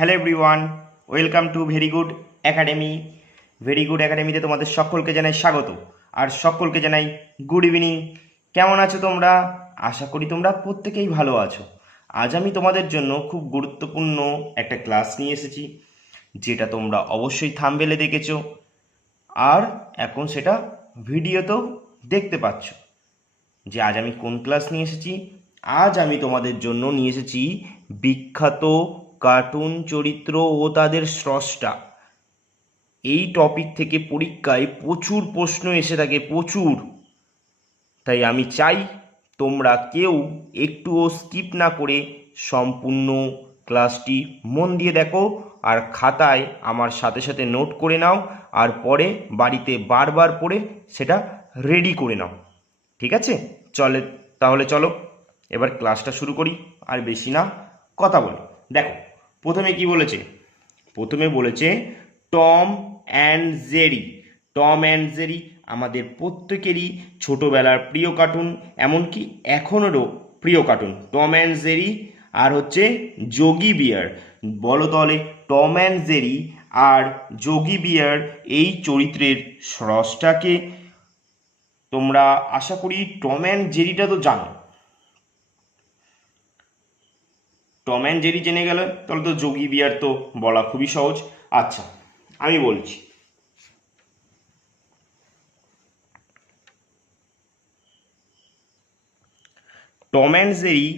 Hello everyone, welcome to very good academy. Very good একাডেমিতে তোমাদের সকলকে জানাই স্বাগত আর সকলকে জানাই গুড ইভিনিং। কেমন আছো তোমরা? আশা করি তোমরা প্রত্যেকেই ভালো আছো। আজ আমি তোমাদের জন্য খুব গুরুত্বপূর্ণ একটা ক্লাস নিয়ে এসেছি, যেটা তোমরা অবশ্যই থাম্বনেলে দেখেছো আর এখন সেটা ভিডিওতেও দেখতে পাচ্ছ যে আজ আমি কোন ক্লাস নিয়ে এসেছি। আজ আমি তোমাদের জন্য নিয়ে এসেছি বিখ্যাত কার্টুন চরিত্র ও তাদের স্রষ্টা। এই টপিক থেকে পরীক্ষায় প্রচুর প্রশ্ন এসে থাকে, প্রচুর। তাই আমি চাই তোমরা কেউ একটুও স্কিপ না করে সম্পূর্ণ ক্লাসটি মন দিয়ে দেখো আর খাতায় আমার সাথে সাথে নোট করে নাও আর পরে বাড়িতে বারবার পড়ে সেটা রেডি করে নাও। ঠিক আছে? তাহলে চলো এবার ক্লাসটা শুরু করি, আর বেশি না কথা বলি। দেখো প্রথমে কি বলেছে, প্রথমে বলেছে Tom and Jerry. Tom and Jerry আমাদের প্রত্যেকেরই ছোটোবেলার প্রিয় কার্টুন, এমনকি এখনেরও প্রিয় কার্টুন টম অ্যান্ড জেরি। আর হচ্ছে যোগি বিয়ার। বলো তাহলে টম অ্যান্ড জেরি আর যোগি বিয়ার এই চরিত্রের স্রষ্টাকে? তোমরা আশা করি টম অ্যান্ড জেরিটা তো জানো। টম অ্যান্ড জেরি জেনে গেলে তাহলে তো যোগী বিয়ার তো বলা খুবই সহজ। আচ্ছা, আমি বলছি। টম অ্যান্ড জেরি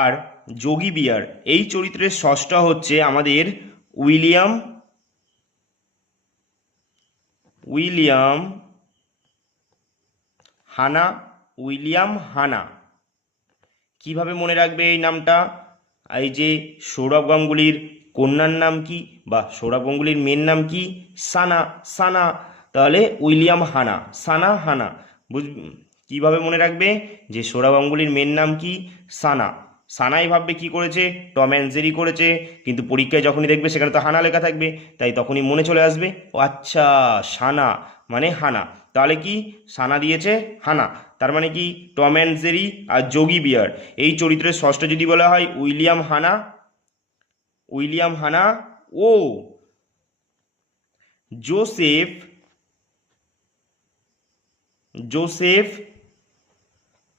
আর যোগী বিয়ার এই চরিত্রের স্রষ্টা হচ্ছে আমাদের উইলিয়াম উইলিয়াম হানা। উইলিয়াম হানা। কিভাবে মনে রাখবে এই নামটা? এই যে সৌরভ গাঙ্গুলির কন্যার নাম কি, বা সৌরভ গাঙ্গুলির মেয়ের নাম কি? সানা। সানা। তাহলে উইলিয়াম হানা, সানা হানা। কিভাবে মনে রাখবে যে সৌরভ গাঙ্গুলির মেয়ের নাম কি? সানা। সানাই ভাববে কি করেছে, টম অ্যান্ড জেরি করেছে, কিন্তু পরীক্ষায় যখনই দেখবে সেখানে তো হানা লেখা থাকবে, তাই তখনই মনে চলে আসবে ও আচ্ছা, সানা মানে হানা। তাহলে কি সানা দিয়েছে হানা, তার মানে কি টম অ্যান্ড জেরি আর যোগী বিয়ার এই চরিত্রের ষষ্ঠ যদি বলা হয় উইলিয়াম হানা। উইলিয়াম হানা ও Joseph Joseph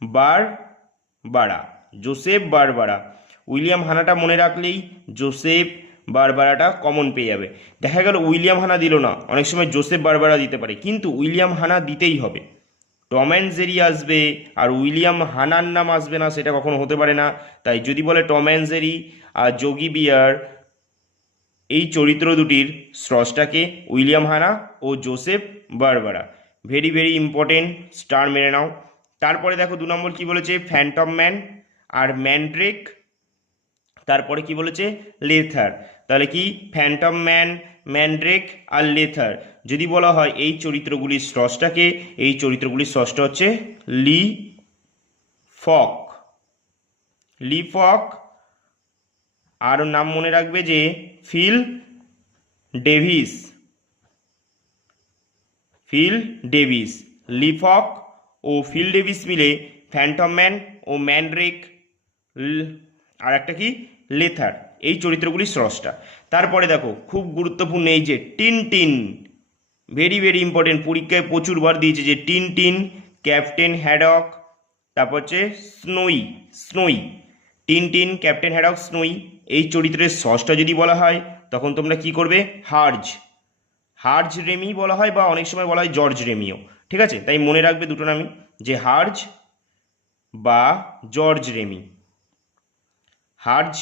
Barbera. Joseph Barbera. William হানাটা মনে রাখলেই জোসেফ বারবারাটা কমন পেয়ে যাবে। দেখা গেল উইলিয়াম হানা দিল না, অনেক সময় জোসেফ বারবারা দিতে পারে, কিন্তু উইলিয়াম হানা দিতেই হবে। টম অ্যান্ড জেরি আসবে আর উইলিয়াম হানার নাম আসবে না, সেটা কখনো হতে পারে না। তাই যদি বলে টম অ্যান্ড জেরি আর যোগী বিয়ার এই চরিত্র দুটির স্রষ্টাকে উইলিয়াম হানা ও Joseph Barbera. Very very important, star মেরে নাও। তারপরে দেখো 2 নম্বর কি বলেছে, ফ্যান্টম ম্যান আর ম্যানড্রেক। তারপরে কি বলেছে, লেথার। তাহলে কি ফ্যান্টম ম্যান, ম্যানড্রেক আর লেথার যদি বলা হয় এই চরিত্রগুলির স্রষ্টাকে, এই চরিত্রগুলির স্রষ্টা হচ্ছে লি ফক। লি ফক। আর নাম মনে রাখবে যে Phil Davis. Phil Davis. Lee Falk ও ফিল ডেভিস মিলে ফ্যান্টম ম্যান ও ম্যানড্রেক আর একটা কি লেথার এই চরিত্রগুলির স্রষ্টা। তারপরে দেখো খুব গুরুত্বপূর্ণ এই যে টিনটিন। ভেরি ভেরি ইম্পর্টেন্ট, পরীক্ষায় প্রচুরবার দিয়েছে যে টিনটিন, ক্যাপ্টেন হ্যাডক, তারপর হচ্ছে স্নোই। স্নোই। টিনটিন, ক্যাপ্টেন হ্যাডক, স্নোই এই চরিত্রের স্রষ্টা যদি বলা হয় তখন তোমরা কি করবে, হার্জ। হার্জ রেমি বলা হয়, বা অনেক সময় বলা হয় জর্জ রেমিও। ঠিক আছে, তাই মনে রাখবে দুটো নামই, যে হার্জ বা জর্জ রেমি। হার্জ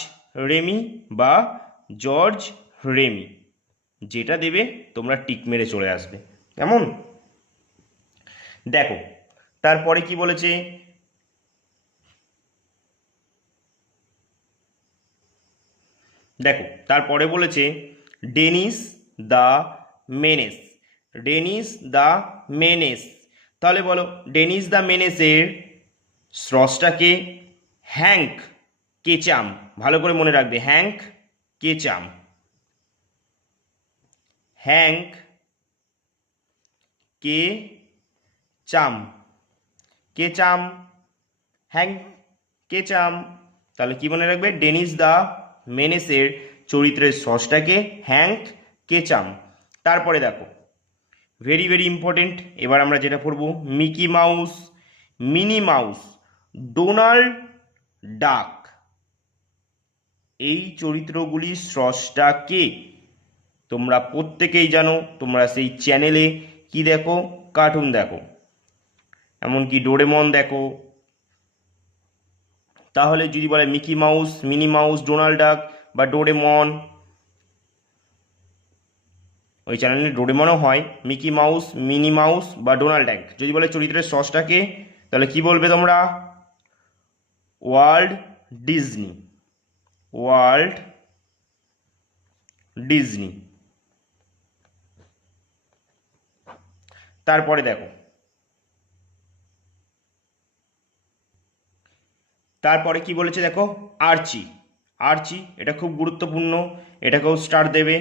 রেমি বা জর্জ রেমি, যেটা দেবে তোমরা টিক মেরে চলে আসবে। কেমন? দেখো তারপরে কি বলেছে, দেখো তারপরে বলেছে Dennis the Menace. Dennis the Menace. তাহলে বলো ডেনিস দ্য মেনেসের স্রষ্টাকে? Hank Ketcham. ভালো করে মনে রাখবে, Hank Ketcham. Hank Ketcham. Ketcham. Hank Ketcham. তাহলে কি মনে রাখবে, ডেনিস দ্য মেনেসের চরিত্রের স্রষ্টাকে? হ্যাঙ্ক কেচাম। তারপরে দেখো ভেরি ভেরি ইম্পর্টেন্ট, এবার আমরা যেটা পড়বো, Mickey mouse, mini mouse, Donald ডাক, এই চরিত্রগুলির স্রষ্টা কে? তোমরা প্রত্যেকেই জানো, তোমরা সেই চ্যানেলে কি দেখো, কার্টুন দেখো, এমনকি ডোরেমন দেখো। তাহলে যদি বলে Mickey mouse, mini mouse, Donald ডাক বা ডোরেমন, ওই চ্যানেলে ডোরেমনও হয়, মিকি মাউস, মিনি মাউস বা ডোনাল্ড ডাক, যদি বলে চরিত্রের স্রষ্টাকে, তাহলে কি বলবে তোমরা? Walt Disney, Walt Disney. তারপরে দেখো, তারপরে কি বলেছে দেখো, আর্চি, আর্চি এটা খুব গুরুত্বপূর্ণ, এটাকেও স্টার দেবে।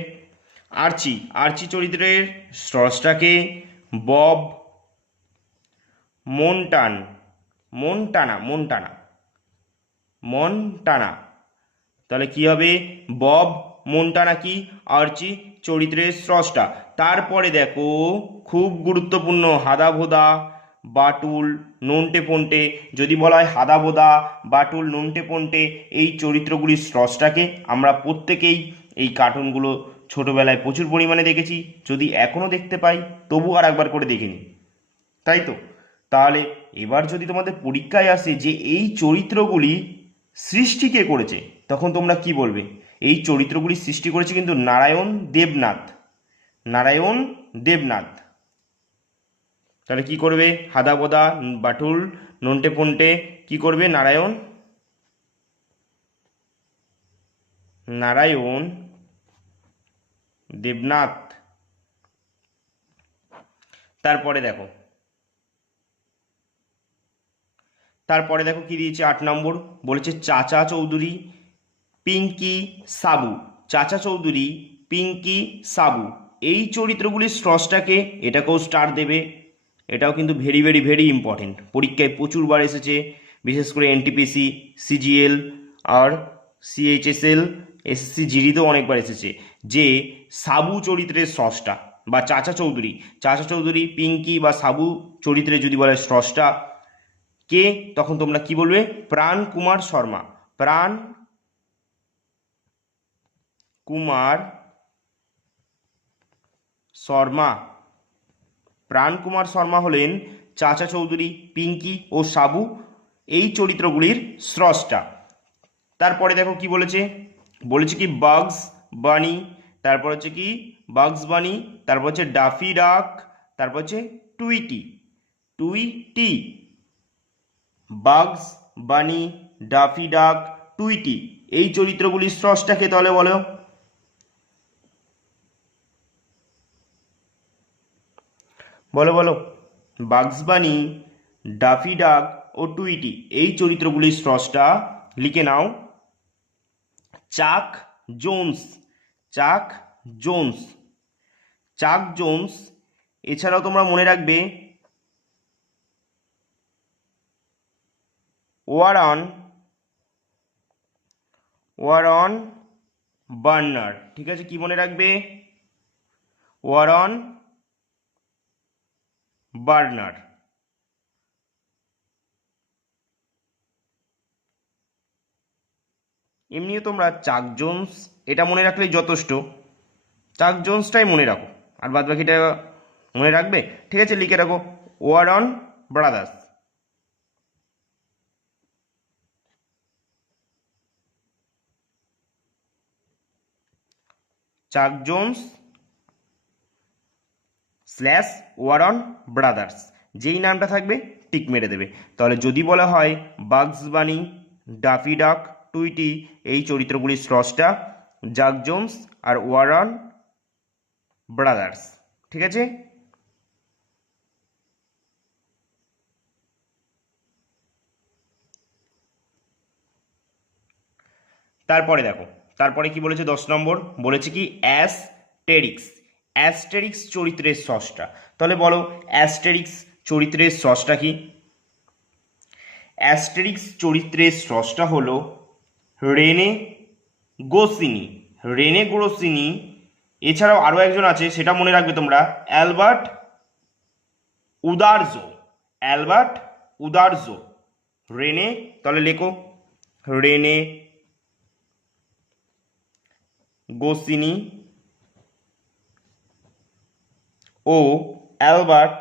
আর্চি, আর্চি চরিত্রের স্রষ্টাকে? Bob Montana, Montana, Montana, Montana. তাহলে কি হবে? বব মন্টানা কি? আর্চি চরিত্রের স্রষ্টা। তারপরে দেখো খুব গুরুত্বপূর্ণ, হাদাভোদা, বাটুল, নন্টে পন্টে, যদি বলা হয় হাদাভোদা, বাটুল, নন্টে পন্টে, এই চরিত্রগুলির স্রষ্টাকে? আমরা প্রত্যেকেই এই কার্টুনগুলো ছোটবেলায় প্রচুর পরিমাণে দেখেছি, যদি এখনও দেখতে পাই তবু আর একবার করে দেখে নিই, তাই তো? তাহলে এবার যদি তোমাদের পরীক্ষায় আসে যে এই চরিত্রগুলি সৃষ্টি কে করেছে, তখন তোমরা কি বলবে? এই চরিত্রগুলি সৃষ্টি করেছে কিন্তু নারায়ণ দেবনাথ, নারায়ণ দেবনাথ। তাহলে কি করবে? হাদাবোদা, বাটুল, নন্টে পন্টে কি করবে? নারায়ণ, নারায়ণ দেবনাথ। তারপরে দেখো, তারপরে দেখো কি দিয়েছে 8 নম্বর, বলেছে চাচা চৌধুরী, পিঙ্কি, সাবু। চাচা চৌধুরী, পিঙ্কি, সাবু, এই চরিত্রগুলির স্রষ্টাকে? এটাকেও স্টার দেবে, এটাও কিন্তু ভেরি ভেরি ভেরি ইম্পর্টেন্ট, পরীক্ষায় প্রচুরবার এসেছে, বিশেষ করে এনটিপিসি, সিজিএল আর সিএইচএসএল, এসএসসি জিডিতেও অনেকবার এসেছে, যে সাবু চরিত্রের স্রষ্টা বা চাচা চৌধুরী, চাচা চৌধুরী, পিঙ্কি বা সাবু চরিত্রে যদি বলে স্রষ্টা কে, তখন তোমরা কি বলবে? প্রাণ কুমার শর্মা, প্রাণ কুমার শর্মা। প্রাণ কুমার শর্মা হলেন চাচা চৌধুরী, পিঙ্কি ও সাবু এই চরিত্রগুলির স্রষ্টা। তারপরে দেখো কি বলেছে, বলেছে কি বাগস বানি, তারপর হচ্ছে কি বাগস বানি, তারপর হচ্ছে ডাফি ডাক, তারপর হচ্ছে টুইটি, টুইটি, বাগস বানি, ডাফি ডাক, টুইটি, এই চরিত্রগুলির স্রষ্টাকে? তাহলে বলো, বলো বলো। বাগস বানি, ডাফি ডাক ও টুইটি, এই চরিত্রগুলির স্রষ্টা লিখে নাও চাক জোন্স, চাক জোন্স, চাক জোন্স। এছাড়াও তোমরা মনে রাখবে ওয়ারন, ওয়ারন বার্নার, ঠিক আছে? কি মনে রাখবে? ওয়ারন বার্নার। এমনিও তোমরা চাক জোন্স এটা মনে রাখলেই যথেষ্ট, চাক জোন্সটাই মনে রাখো, আর বাদ বাকিটা মনে রাখবে, ঠিক আছে? লিখে রাখো ওয়ারন ব্রাদার্স। চাক জোন্স স্ল্যাশ ওয়ারন ব্রাদার্স, যেই নামটা থাকবে টিক মেরে দেবে। তাহলে যদি বলা হয় বাগস বানি, ডাফি ডাক, টুইটি, এই চরিত্রগুলির স্রষ্টা চাক জোন্স আর ওয়ারন ব্রাদার্স, ঠিক আছে? তারপরে দেখো, তারপরে কি বলেছে 10 নম্বর, বলেছে কি অ্যাস্টেরিক্স, অ্যাস্টেরিক্স চরিত্রের স্রষ্টা। তাহলে বলো অ্যাস্টেরিক্স চরিত্রের স্রষ্টা কি? অ্যাস্টেরিক্স চরিত্রের স্রষ্টা হলো রেনে গোসিনি, রেনে গোরোসিনি, এছাড়াও আরও একজন আছে, সেটা মনে রাখবে তোমরা, অ্যালবার্ট উদারজো। অ্যালবার্ট উদারজো, রেনে, তাহলে লেখো রেনে গোসিনি ও অ্যালবার্ট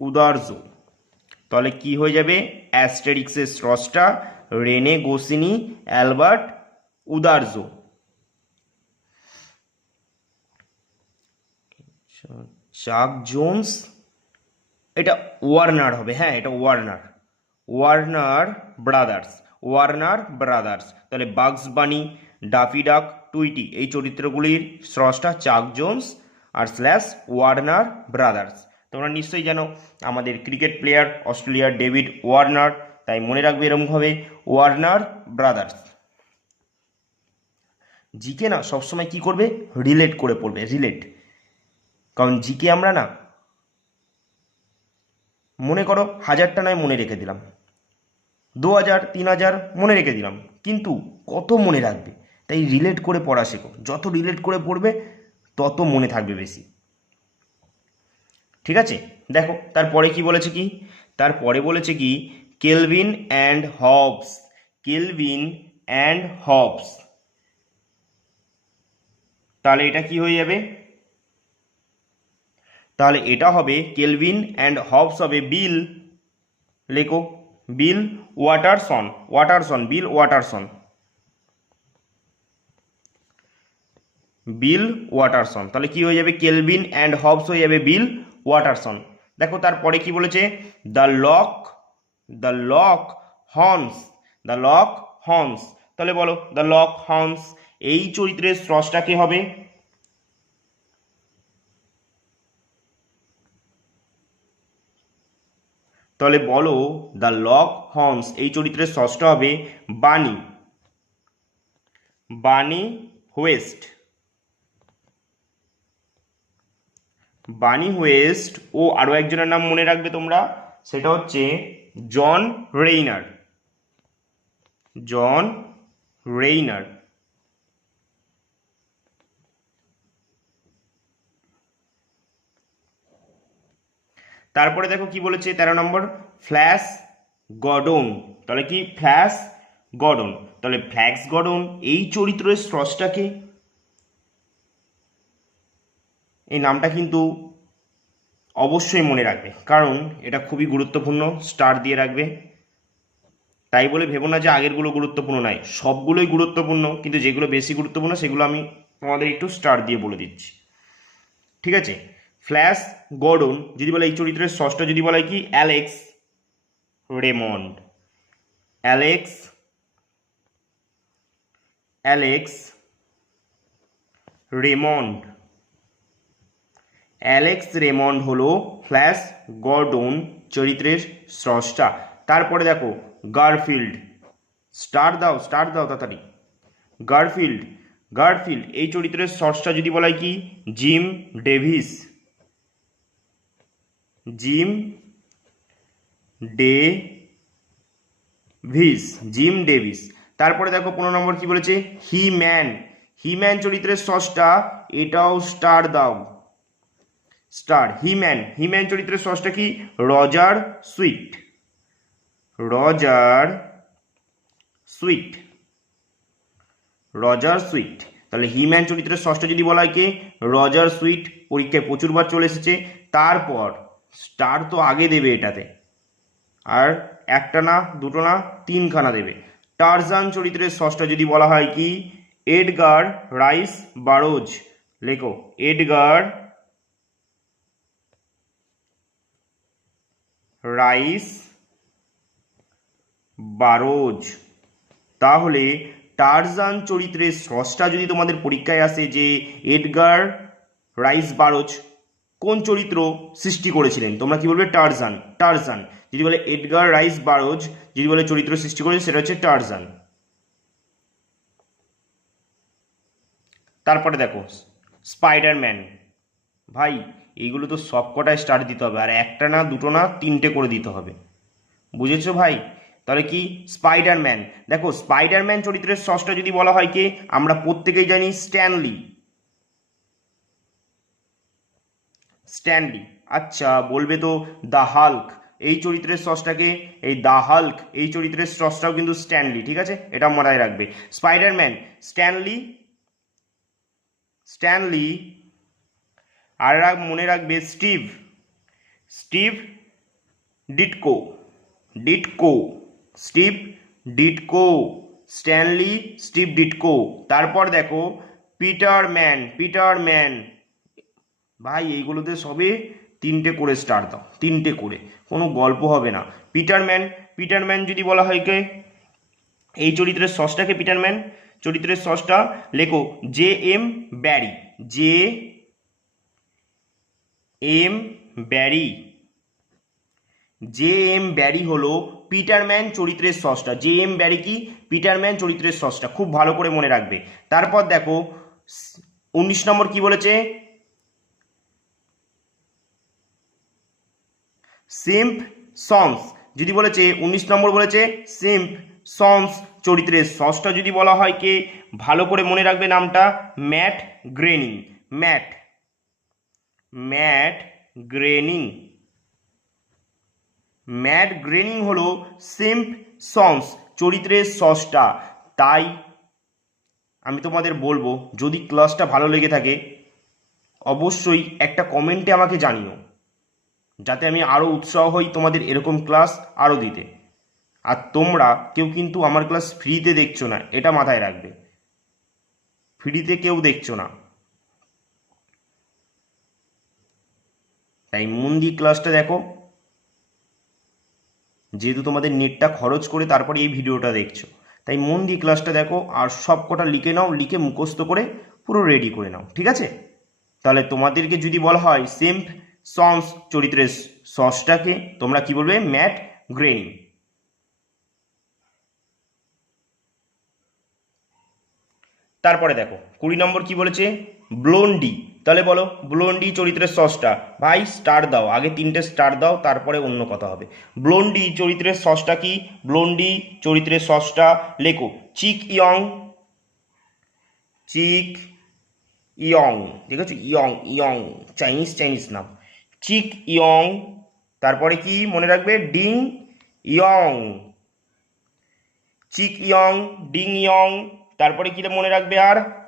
উদারজো। তাহলে কি হয়ে যাবে? অ্যাস্টেরিক্সের স্রষ্টা রেনে গোসিনি, অ্যালবার্ট উদারজো। চাক জোন্স, এটা ওয়ার্নার হবে, হ্যাঁ এটা ওয়ার্নার ব্রাদার্স। তাহলে বাগস বানি, ডাফি ডাক, টুইটি, এই চরিত্রগুলির স্রষ্টা চাক জোন্স আর স্ল্যাশ ওয়ার্নার ব্রাদার্স। তোমরা নিশ্চয়ই জানো আমাদের ক্রিকেট প্লেয়ার অস্ট্রেলিয়ার ডেভিড ওয়ার্নার, তাই মনে রাখবে এরকমভাবে ওয়ার্নার ব্রাদার্স। জিকে না সবসময় কি করবে? রিলেট করে পড়বে, কারণ জিকে আমরা না, মনে করো 1000টা নয় মনে রেখে দিলাম, 2000 3000 মনে রেখে দিলাম, কিন্তু কত মনে রাখবে? তাই রিলেট করে পড়া শেখো, যত রিলেট করে পড়বে তত মনে থাকবে বেশি। ঠিক আছে, দেখো তারপরে কি বলেছে, কেলভিন অ্যান্ড হবস। তাহলে এটা কি হয়ে যাবে? তাহলে এটা হবে কেলভিন অ্যান্ড হবস হবে বিল, লেখো বিল ওয়াটারসন। তাহলে কি হয়ে যাবে? কেলভিন অ্যান্ড হবস হয়ে যাবে বিল ওয়াটারসন। দেখো তারপরে কি বলেছে? The lock horns. তাহলে বলো দ্য লক হর্নস, এই চরিত্রের স্রষ্টা কে হবে? তাহলে বলো দ্য লক হর্নস, এই চরিত্রের স্রষ্টা হবে বানি ওয়েস্ট। ও আরো একজনের নাম মনে রাখবে তোমরা, সেটা হচ্ছে জন রেইনার। তারপরে দেখো কি বলেছে 13 নম্বর, ফ্ল্যাশ গর্ডন। তাহলে কি? Flash Gordon. তাহলে ফ্ল্যাশ গর্ডন এই চরিত্রের স্রষ্টাকে, এই নামটা কিন্তু অবশ্যই মনে রাখবে, কারণ এটা খুবই গুরুত্বপূর্ণ, স্টার দিয়ে রাখবে। তাই বলে ভেবো না যে আগেরগুলো গুরুত্বপূর্ণ নয়, সবগুলোই গুরুত্বপূর্ণ, কিন্তু যেগুলো বেশি গুরুত্বপূর্ণ সেগুলো আমি তোমাদের একটু স্টার দিয়ে বলে দিচ্ছি। ঠিক আছে, ফ্ল্যাশ গর্ডন যদি বলে এই চরিত্রের স্রষ্টা, যদি বলা হয় কি? অ্যালেক্স রেমন্ড হলো ফ্ল্যাশ গর্ডন চরিত্রের স্রষ্টা। তারপরে দেখো গারফিল্ড, স্টার দাও তাড়াতাড়ি। গারফিল্ড এই চরিত্রের স্রষ্টা যদি বলা হয় কি? Jim Davis. তারপরে দেখো 15 নম্বর কি বলেছে? হি ম্যান চরিত্রের স্রষ্টা, এটাও স্টার দাও। হিম্যান চরিত্রের স্রষ্টা কি? Roger sweet. তাহলে হিম্যান চরিত্রের ষষ্ঠ যদি বলা হয় কে? Roger sweet. পরীক্ষায় প্রচুরবার চলে এসেছে। তারপর স্টার তো আগে দেবে এটাতে, আর একটা না দুটো না তিনখানা দেবে। টারজান চরিত্রের ষষ্ঠ যদি বলা হয় কি? Edgar rice বারোজ। লেখো এডগার রাইস বারোজ। তাহলে টারজান চরিত্রের স্রষ্টা যদি তোমাদের পরীক্ষায় আসে যে এডগার রাইস বারোজ কোন চরিত্র সৃষ্টি করেছিলেন, তোমরা কি বলবে? টারজান। যদি বলে এডগার রাইস বারোজ, যদি বলে চরিত্র সৃষ্টি করেছে, সেটা হচ্ছে টারজান। তারপরে দেখো স্পাইডারম্যান ভাই এইগুলো তো সব কটায় স্টার দিতে হবে, আর একটা না দুটো না তিনটে করে দিতে হবে, বুঝেছো ভাই? তাহলে কি স্পাইডারম্যান, দেখো স্পাইডারম্যান চরিত্রের সসটা যদি বলা হয় কে, আমরা প্রত্যেকেই জানি স্ট্যানলি। স্ট্যানলি। আচ্ছা বলবে তো দ্য হাল্ক, এই চরিত্রের সসটাকে, এই দ্য হাল্ক এই চরিত্রের সসটাও কিন্তু স্ট্যানলি, ঠিক আছে, এটা মাথায় রাখবে। Spiderman Stanley, Stanley. আর মনে রাখবে Steve, Steve Ditko, Ditko, Steve Ditko, Stanley Steve Ditko. তারপর দেখো পিটারম্যান, পিটারম্যান। ভাই এইগুলোতে সবে তিনটে করে স্টার দাও, তিনটে করে, কোনো গল্প হবে না। পিটারম্যান, পিটারম্যান যদি বলা হয় কে, এই চরিত্রের সসটাকে, পিটারম্যান চরিত্রের সসটা লেখো J M Barrie, J M Barrie, J M Barrie হলো পিটারম্যান চরিত্রের সসটা। জে এম ব্যারি কি, পিটারম্যান চরিত্রের সসটা, খুব ভালো করে মনে রাখবে। তারপর দেখো 19 নম্বর কি বলেছে, সিম্পসন্স যদি বলেছে, 19 নম্বর বলেছে সিম্পসন্স চরিত্রের সসটা যদি বলা হয় কে, ভালো করে মনে রাখবে নামটা, ম্যাট গ্রেনিং, ম্যাট, ম্যাট গ্রেনিং, ম্যাট গ্রেনিং হলো সিম্পসন্স চরিত্রের সসটা। তাই আমি তোমাদের বলবো, যদি ক্লাসটা ভালো লেগে থাকে অবশ্যই একটা কমেন্টে আমাকে জানিও, যাতে আমি আরও উৎসাহ হই তোমাদের এরকম ক্লাস আরও দিতে। আর তোমরা কেউ কিন্তু আমার ক্লাস ফ্রিতে দেখছো না, এটা মাথায় রাখবে, ফ্রিতে কেউ দেখছো না। তাই মন দিয়ে ক্লাসটা দেখো, যেহেতু তোমাদের নেটটা খরচ করে তারপরে এই ভিডিওটা দেখছো, তাই মন দিয়ে ক্লাসটা দেখো, আর সব কটা লিখে নাও, লিখে মুখস্থ করে পুরো রেডি করে নাও, ঠিক আছে? তাহলে তোমাদেরকে যদি বলা হয় সিম্পসন্স চরিত্রের সসটাকে, তোমরা কি বলবে, ম্যাট গ্রেনিং। তারপরে দেখো 20 নম্বর কি বলেছে, ব্লোন্ডি। তাহলে বলো ব্লোন্ডি চরিত্রের সসটা, ভাই স্টার দাও, আগে তিনটে স্টার দাও, তারপরে অন্য কথা হবে। ব্লোন্ডি চরিত্রের সসটা কি, ব্লোন্ডি চরিত্রের সসটা লেখো চিক ইয়ং, চিক ইয়ং, ঠিক আছে, ইয়ং, ইয়ং, চাইনিজ, চাইনিজ নাম, চিক ইয়ং। তারপরে কি মনে রাখবে, ডিং ইয়ং, চিক ইয়ং, ডিং ইয়ং। তারপরে কি মনে রাখবে,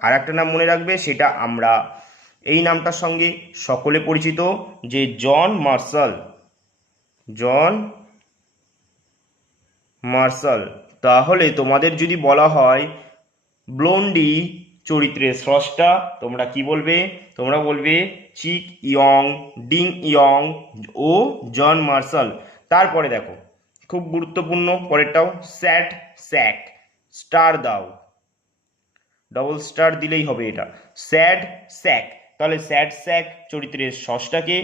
আর একটা নাম মনে রাখবে, সেটা আমরা এই নামটার সঙ্গে সকলে পরিচিত, যে জন মার্শাল, জন মার্শাল। তাহলে তোমাদের যদি বলা হয় ব্লোন্ডি চরিত্রের স্রষ্টা, তোমরা কি বলবে, তোমরা বলবে চিক ইয়ং, ডিং ইয়ং ও জন মার্শাল। তারপরে দেখো খুব গুরুত্বপূর্ণ পরেরটাও, স্যাট স্যাক, স্টার দাও, ডবল স্টার দিলেই হবে এটা, স্যাড স্যাক। তাহলে স্যাড স্যাক চরিত্রের সসটাকে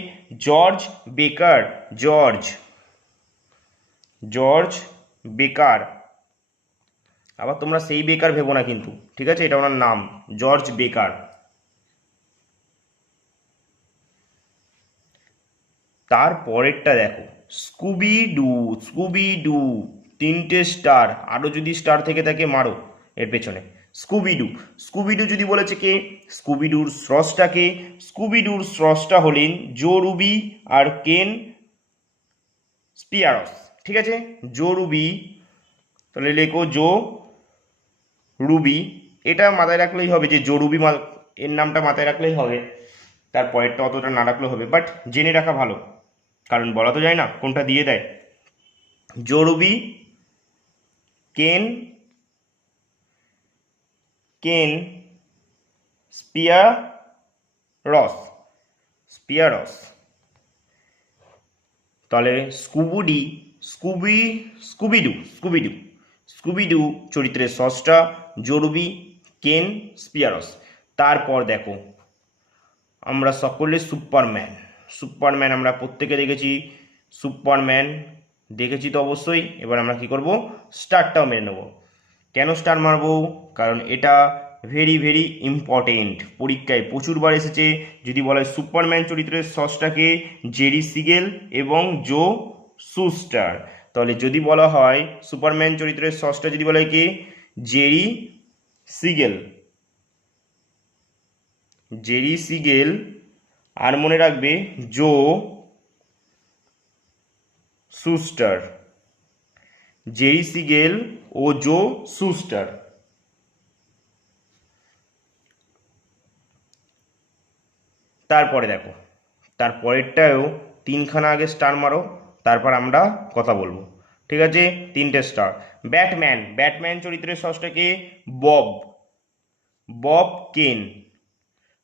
জর্জ বেকার, জর্জ, জর্জ বেকার। আবার তোমরা সেই বেকার ভেবো না কিন্তু, ঠিক আছে, এটা ওনার নাম, জর্জ বেকার। তারপরেরটা দেখো স্কুবি ডু, স্কুবি ডু, তিনটে স্টার, আরও যদি স্টার থেকে থাকে মারো এর পেছনে। স্কুবিডু, স্কুবিডু যদি বলেছে কে, স্কুবিডুর স্রষ্টাকে, স্কুবিডুর স্রষ্টা হলেন জো রুবি আর কেন স্পিয়ারস, ঠিক আছে, জো রুবি। তাহলে লেখো জো রুবি, এটা মাথায় রাখলেই হবে, যে জো রুবি এর নামটা মাথায় রাখলেই হবে, তারপরেরটা অতটা না রাখলেও হবে, বাট জেনে রাখা ভালো, কারণ বলা তো যায় না কোনটা দিয়ে দেয়। জো রুবি, কেন, কেন স্পিয়ারস, স্পিয়ারস। তাহলে স্কুবুডি, স্কুবিডু, স্কুবিডু, স্কুবিডু চরিত্রের সসটা জরুবি, কেন স্পিয়ারস। তারপর দেখো আমরা সকলে সুপারম্যান, সুপারম্যান আমরা প্রত্যেকে দেখেছি, সুপারম্যান দেখেছি তো অবশ্যই। এবার আমরা কি করব, স্টারটাও মেরে নেব। কেন স্টার মারবো, কারণ এটা ভেরি ভেরি ইম্পর্টেন্ট, পরীক্ষায় প্রচুরবার এসেছে। যদি বলা হয় সুপারম্যান চরিত্রের স্রষ্টাকে জেরি সিগেল এবং জো শুস্টার, তাহলে যদি বলা হয় সুপারম্যান চরিত্রের স্রষ্টা যদি বলা হয় কি জেরি সিগেল, জেরি সিগেল, আর মনে রাখবে জো শুস্টার, জেরি সিগেল ও জো শুস্টার। তারপরে দেখো, তারপরেরটাও তিনখানা আগে স্টার মারো, তারপর আমরা কথা বলবো, ঠিক আছে? তিনটে স্টার। ব্যাটম্যান, ব্যাটম্যান চরিত্রের স্রষ্টাকে বব, বব কেন,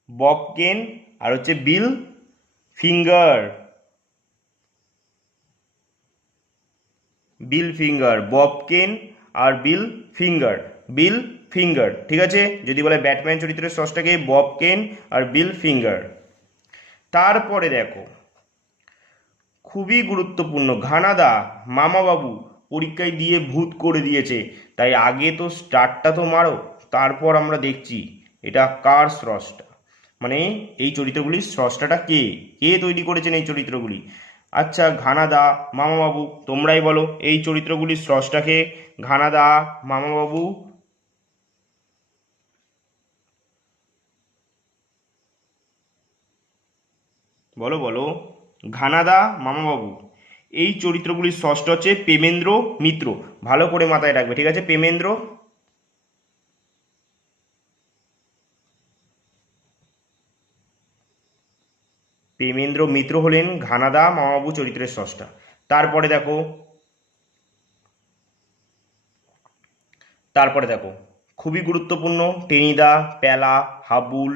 বব কেন, আর হচ্ছে বিল ফিঙ্গার, বিল ফিঙ্গার, বব কেন আর বিল ফিঙ্গার, বিল ফিঙ্গার, ঠিক আছে? যদি বলে ব্যাটম্যান চরিত্রের স্রষ্টাকে বব কেন আর বিল ফিঙ্গার। তারপরে দেখো, খুবই গুরুত্বপূর্ণ, ঘানাদা মামাবাবু পরীক্ষায় দিয়ে ভূত করে দিয়েছে, তাই আগে তো স্টারটা তো মারো, তারপর আমরা দেখছি এটা কার স্রষ্টা, মানে এই চরিত্রগুলির স্রষ্টাটা কে, কে তৈরি করেছেন এই চরিত্রগুলি। আচ্ছা ঘানাদা মামাবাবু, তোমরাই বলো এই চরিত্রগুলির স্রষ্টাকে। ঘানাদা মামাবাবু, বলো বলো, ঘানাদা মামাবাবু, এই চরিত্রগুলির স্রষ্টা হচ্ছে প্রেমেন্দ্র মিত্র, ভালো করে মাথায় রাখবে, ঠিক আছে? প্রেমেন্দ্র, প্রেমেন্দ্র মিত্র হলেন ঘানাদা মামাবাবু চরিত্রের স্রষ্টা। তারপরে দেখো, তারপরে দেখো খুবই গুরুত্বপূর্ণ, টেনিদা, প্যালা, হাবুল,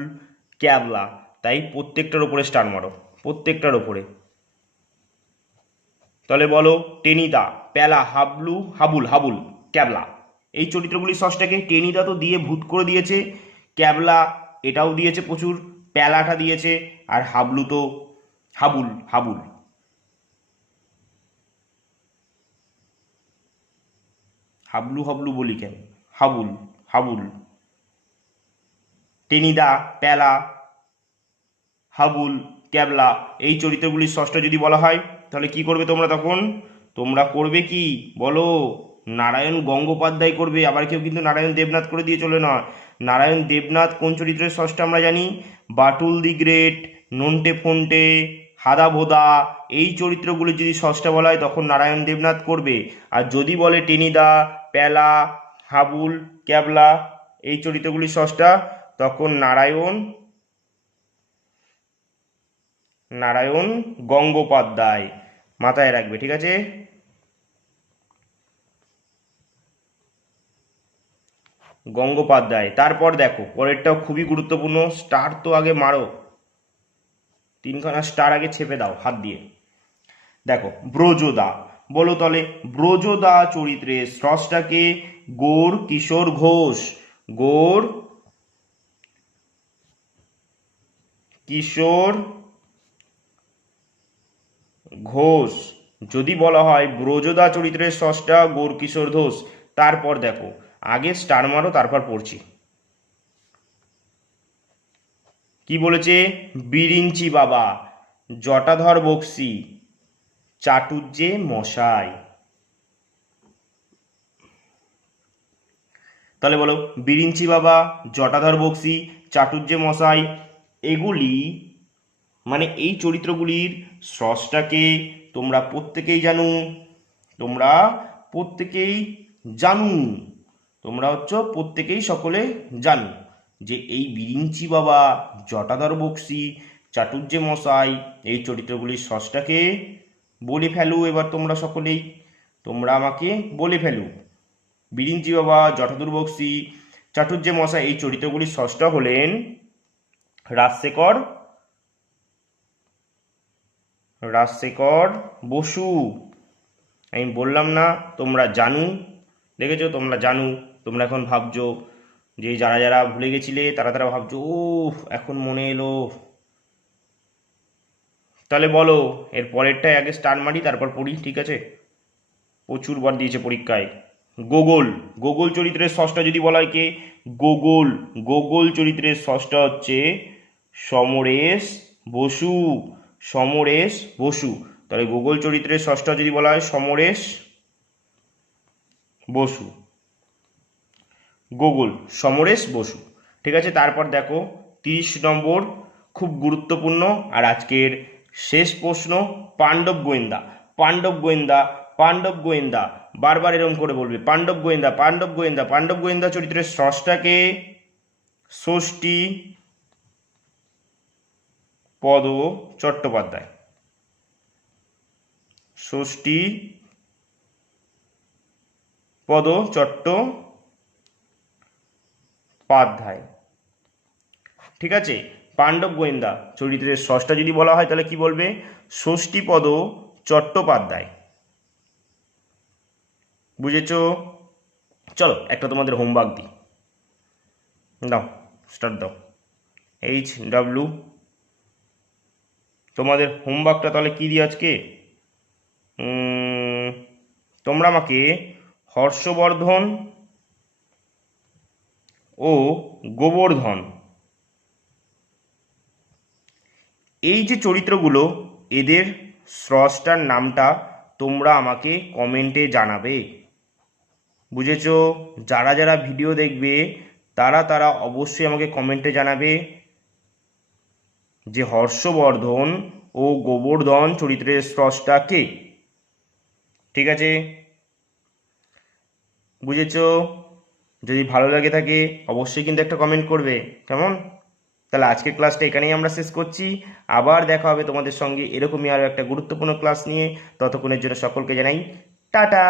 ক্যাবলা, তাই প্রত্যেকটার উপরে স্টার মারো, প্রত্যেকটার উপরে। তাহলে বলো টেনিদা, প্যালা, হাবলু, হাবুল, হাবুল, ক্যাবলা, এই চরিত্রগুলির স্রষ্টাকে। টেনিদা তো দিয়ে ভূত করে দিয়েছে, ক্যাবলা এটাও দিয়েছে প্রচুর, প্যালাটা দিয়েছে, আর হাবলু তো হাবুল, হাবুল, হাবলু হাবলু বলি কেন, হাবুল, হাবুল, টেনিদা, প্যালা, হাবুল, ক্যাবলা, এই চরিত্রগুলির ষষ্ঠ যদি বলা হয় তাহলে কি করবে তোমরা তখন? তোমরা করবে কি বলো? নারায়ণ গঙ্গোপাধ্যায় করবে। আবার কেউ কিন্তু নারায়ণ দেবনাথ করে দিয়ে চলে না। নারায়ণ দেবনাথ কোন চরিত্রের ষষ্ঠ আমরা জানি? বাটুল দি গ্রেট, নন্টে ফন্টে, হাদা ভোদা, এই চরিত্রগুলি যদি ষষ্ঠ বলা হয় তখন নারায়ণ দেবনাথ করবে। আর যদি বলে টেনিদা, প্যালা, হাবুল, ক্যাবলা, এই চরিত্রগুলি ষষ্ঠা, তখন নারায়ণ, নারায়ণ গঙ্গোপাধ্যায়, মাথায় রাখবে, ঠিক আছে? গঙ্গোপাধ্যায়। তারপর দেখো পরেরটাও খুবই গুরুত্বপূর্ণ, স্টার তো আগে মারো, তিনখানা স্টার আগে ছেপে দাও হাত দিয়ে। দেখো ব্রজদা, বলো তাহলে ব্রজদা চরিত্রে স্রষ্টাকে? গৌর কিশোর ঘোষ, গৌর কিশোর ঘোষ। যদি বলা হয় ব্রজদা চরিত্রের স্রষ্টা গৌর কিশোর ঘোষ, তারপর দেখো আগে স্টার মারো তারপর পড়ছি কি বলেছে। বিরিঞ্চি বাবা, জটাধর বক্সি, চাটুজ্জে মশাই। তাহলে বলো বিরিঞ্চি বাবা, জটাধর বক্সি, চাটুজ্জে মশাই, এগুলি মানে এই চরিত্রগুলির স্রষ্টাকে তোমরা প্রত্যেকেই জানো, তোমরা প্রত্যেকেই জানো, তোমরা হচ্ছে প্রত্যেকেই সকলে জানো যে এই বিরিঞ্চি বাবা, জটাধর বক্সি, চাটুজ্জে মশাই, এই চরিত্রগুলির স্রষ্টাকে। বলে ফেলো এবার তোমরা সকলেই, তোমরা আমাকে বলে ফেলো। বিরিঞ্চি বাবা, জটাধর বক্সি, চাটুজ্জে মশাই, এই চরিত্রগুলির স্রষ্টা হলেন রাজশেখর, রাজশেখর বসু। আমি বললাম না তোমরা জানু, দেখেছো তোমরা জানু। তোমরা এখন ভাবছো যে যারা যারা ভুলে গেছিলে তারা তারা ভাবছো ও এখন মনে এলো। তাহলে বলো এর পরেরটাই আগে স্টার মারি তারপর পড়ি, ঠিক আছে? প্রচুর বার দিয়েছে পরীক্ষায়। গোগোল। গোগোল চরিত্রের স্রষ্টা যদি বলা হয় কে? গোগোল। গোগোল চরিত্রের স্রষ্টা হচ্ছে সমরেশ বসু। সমরেশ বসু। তাহলে গোগোল চরিত্রের স্রষ্টা যদি বলা হয় সমরেশ বসু। গোগোল সমরেশ বসু। ঠিক আছে, তারপর দেখো 30 নম্বর, খুব গুরুত্বপূর্ণ আর আজকের শেষ প্রশ্ন। পাণ্ডব গোয়েন্দা। পাণ্ডব গোয়েন্দা, পাণ্ডব গোয়েন্দা, বারবার এরকম করে বলবে, পাণ্ডব গোয়েন্দা, পাণ্ডব গোয়েন্দা। পাণ্ডব গোয়েন্দা চরিত্রের স্রষ্টাকে ষষ্ঠী পদ চট্টোপাধ্যায়। ষষ্ঠী পদ চট্টোপাধ্যায়। ঠিক আছে, পাণ্ডব গোয়েন্দা চরিত্রের স্রষ্টা যদি বলা হয় তাহলে কি বলবে? ষষ্ঠীপদ চট্টোপাধ্যায়। বুঝেছো? চলো একটা তোমাদের হোমওয়ার্ক দিই, দাও স্টার্ট দাও। HW, তোমাদের হোমওয়ার্কটা তাহলে কি দিই আজকে? তোমরা আমাকে হর্ষবর্ধন ও গোবর্ধন এই যে চরিত্রগুলো, এদের স্রষ্টার নামটা তোমরা আমাকে কমেন্টে জানাবে। বুঝেছো? যারা যারা ভিডিও দেখবে তারা তারা অবশ্যই আমাকে কমেন্টে জানাবে যে হর্ষবর্ধন ও গোবর্ধন চরিত্রের স্রষ্টা কে। ঠিক আছে, বুঝেছো? যদি ভালো লাগে থাকে অবশ্যই কিন্তু একটা কমেন্ট করবে, কেমন? তাহলে আজকের ক্লাসটা এখানেই আমরা শেষ করছি। আবার দেখা হবে তোমাদের সঙ্গে এরকমই আরও একটা গুরুত্বপূর্ণ ক্লাস নিয়ে। ততক্ষণের জন্য সকলকে জানাই টাটা।